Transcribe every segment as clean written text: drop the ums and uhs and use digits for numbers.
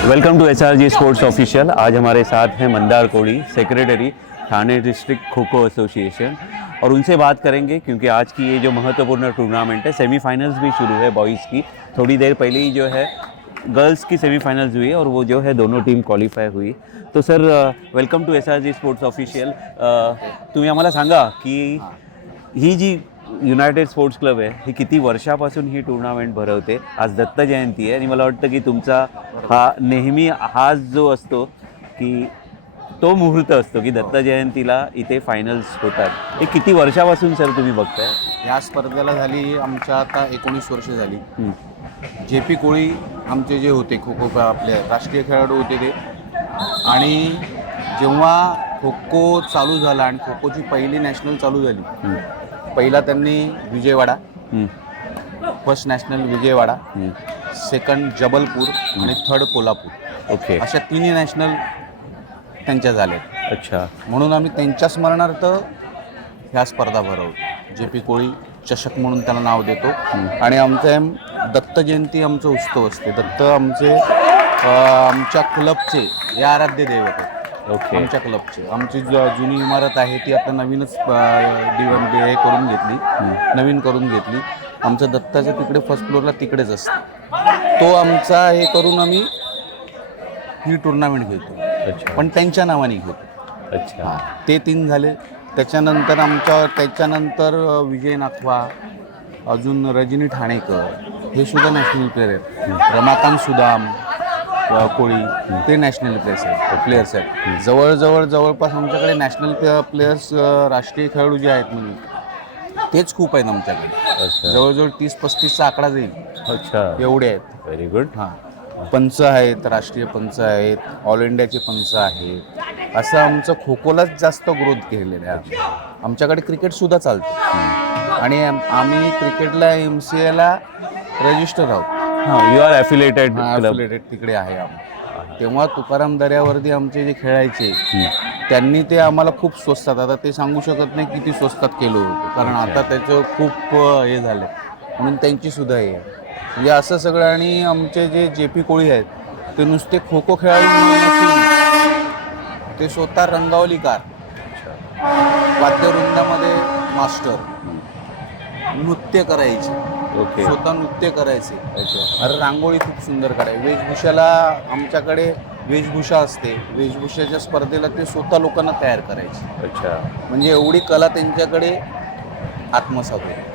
Welcome to SRG sports official. आज हमारे साथ हैं Mandar Kodi, secretary Thane district kho kho association, और उनसे बात करेंगे क्योंकि आज की ये जो महत्वपूर्ण टूर्नामेंट है, सेमीफाइनल्स भी शुरू है बॉयज़ की। थोड़ी देर पहले ही जो है गर्ल्स की सेमीफाइनल्स हुई और वो जो है दोनों टीम क्वालिफाय हुई। तो sir welcome to SRG sports official. तुम्ही आम्हाला सांगा की ही जी युनायटेड स्पोर्ट्स क्लब आहे ही किती वर्षापासून ही टूर्नामेंट भरवते। आज दत्त जयंती आहे आणि मला वाटतं की तुमचा हा नेहमी हाच जो असतो की तो मुहूर्त असतो की दत्त जयंतीला इथे फायनल्स होतात। हे किती वर्षापासून सर तुम्ही बघताय? या स्पर्धेला झाली आमच्या आता 19 वर्ष झाली। JP कोळी आमचे जे होते खो खो आपले राष्ट्रीय खेळाडू होते ते, आणि जेव्हा खो खो चालू झाला आणि खो खोची पहिली नॅशनल चालू झाली, पहिला त्यांनी Vijayawada, first national Vijayawada, second Jabalpur आणि थर्ड कोल्हापूर, ओके, अशा तिन्ही नॅशनल त्यांच्या झाल्या। अच्छा, म्हणून आम्ही त्यांच्या स्मरणार्थ ह्या स्पर्धा भरवतो। JP कोळी चषक म्हणून त्याला नाव देतो। आणि आमचं दत्त जयंती आमचं उत्सव असते। दत्त आमच्या क्लबचे हे आराध्य दैवत आहे। ओके, आमच्या क्लबचे आमची जुनी इमारत आहे ती आता नवीनच हे करून घेतली, नवीन करून घेतली। आमचं दत्ताच्या तिकडे फर्स्ट फ्लोअरला तिकडेच असतं। तो आमचा हे करून आम्ही ही टुर्नामेंट घेतो, अच्छा, पण त्यांच्या नावाने घेतो। अच्छा, ते 3 झाले। त्याच्यानंतर विजय नाथवा, अजून रजनी ठाणेकर हे सुद्धा नॅशनल प्लेयर आहेत। रमाकांत सुदाम कोळी ते नॅशनल प्लेयर्स आहेत। जवळपास आमच्याकडे नॅशनल प्लेयर्स राष्ट्रीय खेळाडू जे आहेत म्हणजे तेच खूप आहेत आमच्याकडे। अच्छा, जवळजवळ 30-35चा आकडा जाईल, अच्छा, एवढे आहेत। Very good. पंच आहेत, राष्ट्रीय पंच आहेत, ऑल इंडियाचे पंच आहेत। असं आमचं खो खोलाच जास्त ग्रोथ केलेलं आहे। आमच्याकडे क्रिकेटसुद्धा चालतं आणि आम्ही क्रिकेटला MCAला रजिस्टर आहोत। हां, you are affiliated club. Affiliated तिकडे आहे आम्ही। तेव्हा तुकाराम दर्यावरती आमचे जे खेळायचे त्यांनी ते आम्हाला खूप स्वस्तात, आता ते सांगू शकत नाही किती स्वस्तात केलं होतं, कारण आता त्याचं खूप हे झालं म्हणून त्यांची सुद्धा हे आहे। म्हणजे असं सगळं। आणि आमचे जे JP कोळी आहेत ते नुसते खो खो खेळाडू नसून ते स्वतः रंगावलीकार, वाद्यवृंदामध्ये मास्टर, नृत्य करायचे, ओके, स्वतः नृत्य करायचे। अरे रांगोळी खूप सुंदर काढायची। वेशभूषाला आमच्याकडे वेशभूषा असते, वेशभूषाच्या स्पर्धेला ते स्वतः लोकांना तयार करायचे। अच्छा. म्हणजे एवढी कला त्यांच्याकडे आत्मसात होती।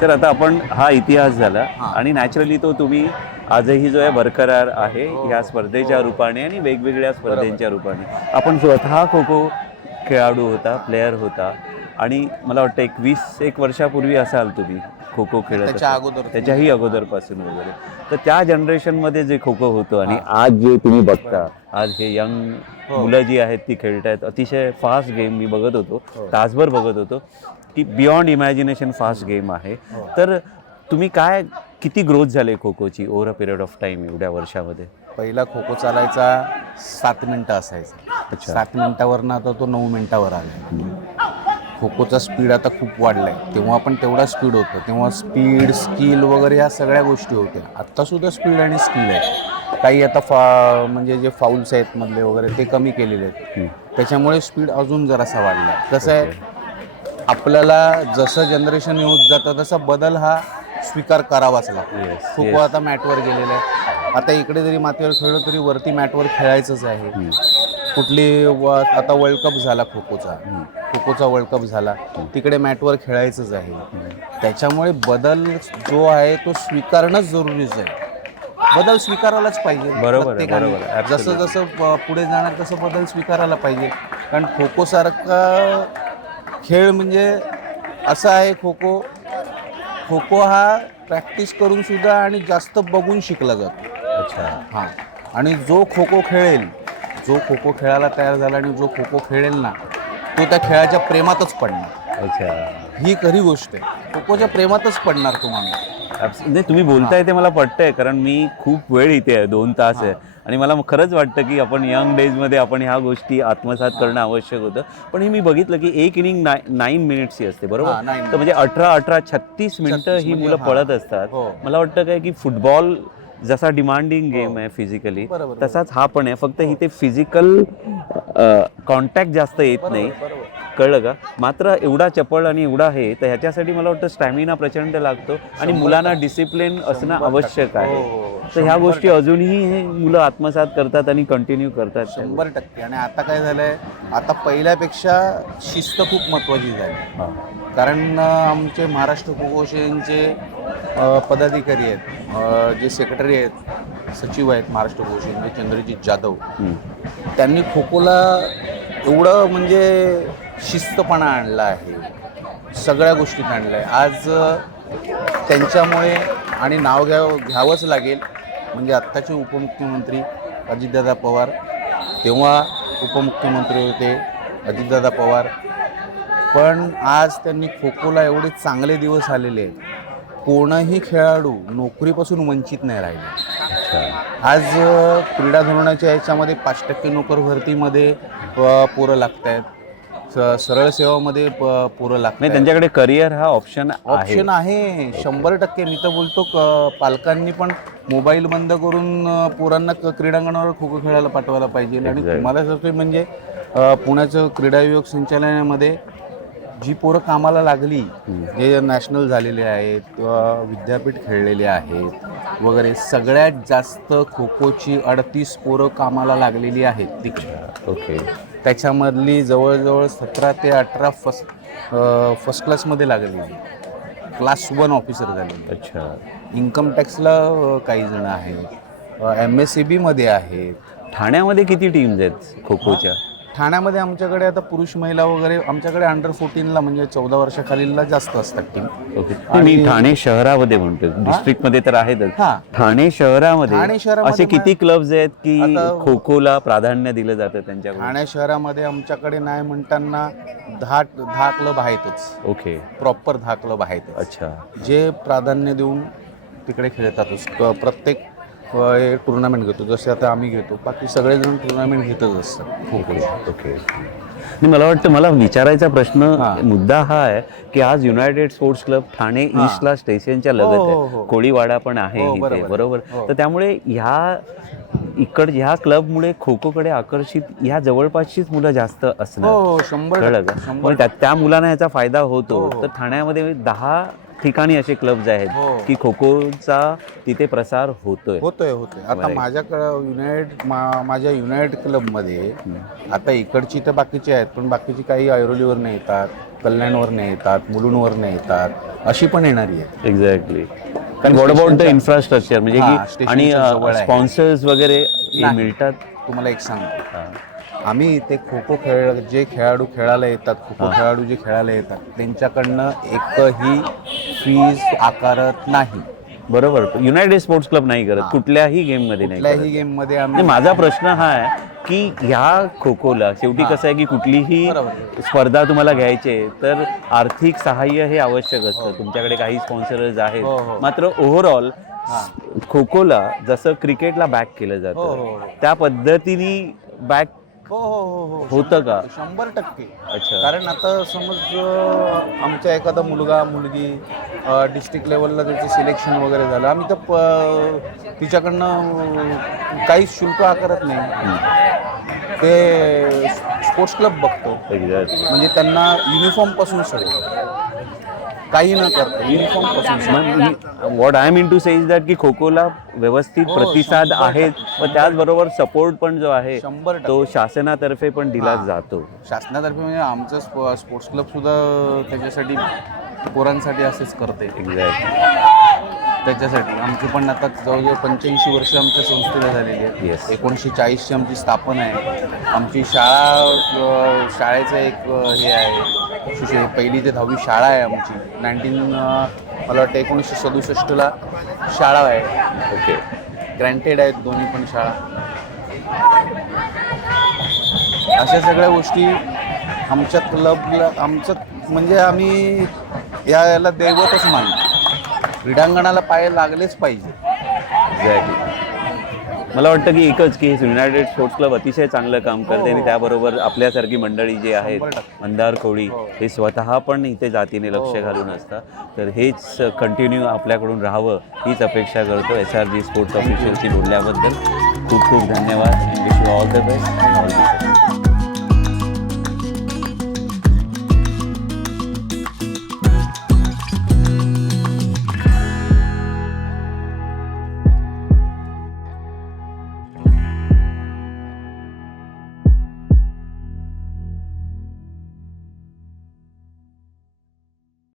तर आता आपण हा इतिहास झाला आणि नॅचरली तो तुम्ही आजही जो आहे बरकरार आहे ह्या स्पर्धेच्या रूपाने आणि वेगवेगळ्या स्पर्धेच्या रूपाने। आपण स्वतः खो खो खेळाडू होता, प्लेयर होता, आणि मला वाटतं 21 वर्षापूर्वी असाल तुम्ही खो खो खेळत, त्याच्याही अगोदरपासून वगैरे। तर त्या जनरेशनमध्ये जे खो खो होतं आणि आज जे तुम्ही बघता, आज हे यंग मुलं जी आहेत ती खेळतायत, अतिशय फास्ट गेम मी बघत होतो, तासभर बघत होतो की बियॉन्ड इमॅजिनेशन फास्ट गेम आहे। तर तुम्ही किती ग्रोथ झाले खो खोची over a period of time एवढ्या वर्षामध्ये? पहिला खो खो चालायचा 7 मिनिटं असायचा, 7 मिनिटावरनं आता तो 9 मिनिटावर आला। खो खोचा स्पीड आता खूप वाढलाय, तेव्हा पण तेवढा स्पीड होतं। तेव्हा स्पीड, स्किल वगैरे ह्या सगळ्या गोष्टी होत्या। आत्तासुद्धा स्पीड आणि स्किल आहे। काही आता म्हणजे जे फाऊल्स आहेत मधले वगैरे ते कमी केलेले आहेत, त्याच्यामुळे स्पीड अजून जरासा वाढला। कसं आहे, आपल्याला जसं जनरेशन होत जातं तसा बदल हा स्वीकार करावाच लागतो। खूप आता मॅटवर गेलेलं आहे। आता इकडे जरी मातीवर खेळलो तरी वरती मॅटवर खेळायचंच आहे। आता वर्ल्ड कप झाला खो खोचा वर्ल्ड कप झाला, तिकडे मॅटवर खेळायचंच आहे। त्याच्यामुळे बदल जो आहे तो स्वीकारणंच जरुरीचं आहे। बदल स्वीकारायलाच पाहिजे, बरोबर, जसं जसं पुढे जाणार तसं बदल स्वीकारायला पाहिजे। कारण खो खो सारखा खेळ म्हणजे असा आहे, खो खो हा प्रॅक्टिस करून सुद्धा आणि जास्त बघून शिकला जातो। अच्छा, आणि जो खो खो खेळायला तयार झाला आणि जो खो खो खेळेल ना, तो त्या खेळाच्या प्रेमातच पडणार। अच्छा, ही खरी गोष्ट आहे, खो खोच्या प्रेमातच पडणार तो माणूस। नाही, तुम्ही बोलताय ते मला पटतंय, कारण मी खूप वेळ इथे आहे, 2 तास आहे, आणि मला खरंच वाटतं की आपण यंग डेजमध्ये आपण ह्या गोष्टी आत्मसात करणं आवश्यक होतं। पण हे मी बघितलं की एक इनिंग 9 मिनिट्सची असते, बरोबर? तर म्हणजे 18-36 मिनिटं ही मुलं पळत असतात। मला वाटतं काय की फुटबॉल जसा डिमांडिंग गेम आहे फिजिकली बरोबर, तसाच हा पण आहे, फक्त इथे फिजिकल कॉन्टॅक्ट जास्त येत नाही, कळलं का. मात्र एवढा चपळ आणि एवढा हे, तर ह्याच्यासाठी मला वाटतं स्टॅमिना प्रचंड लागतो आणि मुलांना डिसिप्लिन असणं आवश्यक आहे. तर ह्या गोष्टी अजूनही हे मुलं आत्मसात करतात आणि कंटिन्यू करतात. 100%. आणि आता काय झालंय, आता पहिल्यापेक्षा शिस्त खूप महत्त्वाची झाली. कारण आमचे महाराष्ट्र कुपोषणचे पदाधिकारी आहेत, जे सेक्रेटरी आहेत, सचिव आहेत महाराष्ट्र कुपोषणचे, चंद्रजीत जाधव, त्यांनी खो खोला एवढं म्हणजे शिस्तपणा आणला आहे, सगळ्या गोष्टीत आणलं आहे. आज त्यांच्यामुळे, आणि नाव घ्यावंच लागेल, म्हणजे आत्ताचे उपमुख्यमंत्री अजितदादा पवार, तेव्हा उपमुख्यमंत्री होते अजितदादा पवार, पण आज त्यांनी खो खोला एवढे चांगले दिवस आलेले आहेत, कोणीही खेळाडू नोकरीपासून वंचित नाही राहिले. आज क्रीडा धोरणाच्या याच्यामध्ये 5% नोकर भरतीमध्ये पोरं लागत आहेत, सरळ सेवामध्ये पोरं लागत आहेत. त्यांच्याकडे करिअर हा ऑप्शन आहे 100%. मी तर बोलतो पालकांनी पण मोबाईल बंद करून पोरांना क्रीडांगणावर खो खो खेळायला पाठवायला पाहिजे. आणि तुम्हाला सांगतोय म्हणजे पुण्याचं क्रीडा विभाग संचालनामध्ये जी पोरं कामाला लागली, जे नॅशनल झालेले आहेत किंवा विद्यापीठ खेळलेले आहेत वगैरे, सगळ्यात जास्त खो खोची 38 पोरं कामाला लागलेली आहेत तिकडे. ओके. त्याच्यामधली जवळजवळ 17 ते 18 फर्स्ट क्लासमध्ये लागलेली, क्लास 1 ऑफिसर झालेली. अच्छा. इन्कम टॅक्सला काही जण आहेत, MSCBमध्ये आहेत. ठाण्यामध्ये किती टीम्स आहेत खो खोच्या? ठाण्यामध्ये आमच्याकडे आता पुरुष महिला वगैरे, आमच्याकडे अंडर 14ला म्हणजे 14 वर्षाखालीलला जास्त असतात टीम. ओके. मी ठाणे शहरामध्ये म्हणतो, डिस्ट्रिक्ट मध्ये तर आहेतच. ठाणे शहरामध्ये असे किती क्लब्स आहेत की खो खोला प्राधान्य दिलं जातं त्यांच्याकडे? ठाणे शहरामध्ये आमच्याकडे नाही म्हणताना 10 क्लब आहेतच. ओके. प्रॉपर 10 क्लब आहेत. अच्छा. जे प्राधान्य देऊन तिकडे खेळतातच. प्रत्येक टुर्नामेंट घेतो, जसे आता आम्ही घेतो, बाकी सगळेजण टुर्नामेंट घेतच असतात. ओके. आणि मला वाटतं, मला विचारायचा प्रश्न मुद्दा हा आहे की आज युनायटेड स्पोर्ट्स क्लब ठाणे ईस्टला स्टेशनच्या लगत आहे, कोळीवाडा पण आहे इथे, बरोबर. तर त्यामुळे ह्या क्लबमुळे खो खोकडे आकर्षित ह्या जवळपासचीच मुलं जास्त असणार. 100%. त्या मुलांना ह्याचा फायदा होतो. तर ठाण्यामध्ये 10 ठिकाणी असे क्लब्स आहेत की खो खोचा तिथे प्रसार होतोय. आता माझ्याकडं माझ्या युनायटेड क्लबमध्ये आता इकडची तर बाकीची आहेत, पण बाकीची काही ऐरोलीवरनं येतात, कल्याणवरनं येतात, मुलुंडवरनं येतात, अशी पण येणारी आहेत. एक्झॅक्टली. कारण व्हॉट अबाउट द इन्फ्रास्ट्रक्चर, म्हणजे की आणि स्पॉन्सर्स वगैरे मिळतात? तुम्हाला एक सांगतो, आम्ही इथे खो खो जे खेळाडू खेळायला येतात, खो खो खेळाडू जे खेळायला येतात, त्यांच्याकडनं एकही फीज आकारत नाही. बरोबर. युनायटेड स्पोर्ट्स क्लब नाही करत कुठल्याही गेममध्ये, कुठल्याही गेममध्ये आम्ही. माझा प्रश्न हा आहे की ह्या खो खोला शेवटी कसं आहे की कुठलीही स्पर्धा तुम्हाला घ्यायची आहे तर आर्थिक सहाय्य हे आवश्यक असतं. तुमच्याकडे काही स्पॉन्सर्स आहेत, मात्र ओव्हरऑल खो खोला जसं क्रिकेटला बॅक केलं जातं त्या पद्धतीने बॅक होतं का? 100%. अच्छा. कारण आता समज आमचा एखादा मुलगा मुलगी डिस्ट्रिक्ट लेवलला त्याचं सिलेक्शन वगैरे झालं, आम्ही तर तिच्याकडनं काहीच शुल्क आकारत नाही. ते स्पोर्ट्स क्लब बघतो, म्हणजे त्यांना युनिफॉर्मपासून सगळं काही न करता युनिफॉर्मपासून. What I mean to say is that की खो खोला व्यवस्थित प्रतिसाद आहे, पण त्याचबरोबर सपोर्ट पण जो आहे तो शासनातर्फे पण दिला जातो. शासनातर्फे म्हणजे आमचं स्पोर्ट्स क्लब सुद्धा त्याच्यासाठी पोरांसाठी असंच करते. त्याच्यासाठी आमची पण आता जवळजवळ 85 वर्ष आमच्या संस्थेला झालेली आहे. 1940ची आमची स्थापना आहे. आमची शाळेचं एक हे आहे, 1ली ते 10वी शाळा आहे आमची. मला वाटतं 1967ला शाळा आहे. ओके. ग्रँटेड आहेत दोन्ही पण शाळा. अशा सगळ्या गोष्टी आमच्या क्लबला, आमचं म्हणजे आम्ही याला दैवतच मानतो. क्रीडांगणाला पाय लागलेच पाहिजे. एक्झॅक्टली. मला वाटतं की एकच की युनायटेड स्पोर्ट्स क्लब अतिशय चांगलं काम करते आणि त्याबरोबर आपल्यासारखी मंडळी जी आहेत मंदार कोळी हे स्वतः पण इथे जातीने लक्ष घालून असतात. तर हेच कंटिन्यू आपल्याकडून राहावं हीच अपेक्षा करतो. SRG स्पोर्ट्स ऑफिशियलशी बोलल्याबद्दल खूप खूप धन्यवाद. Wish you all the best.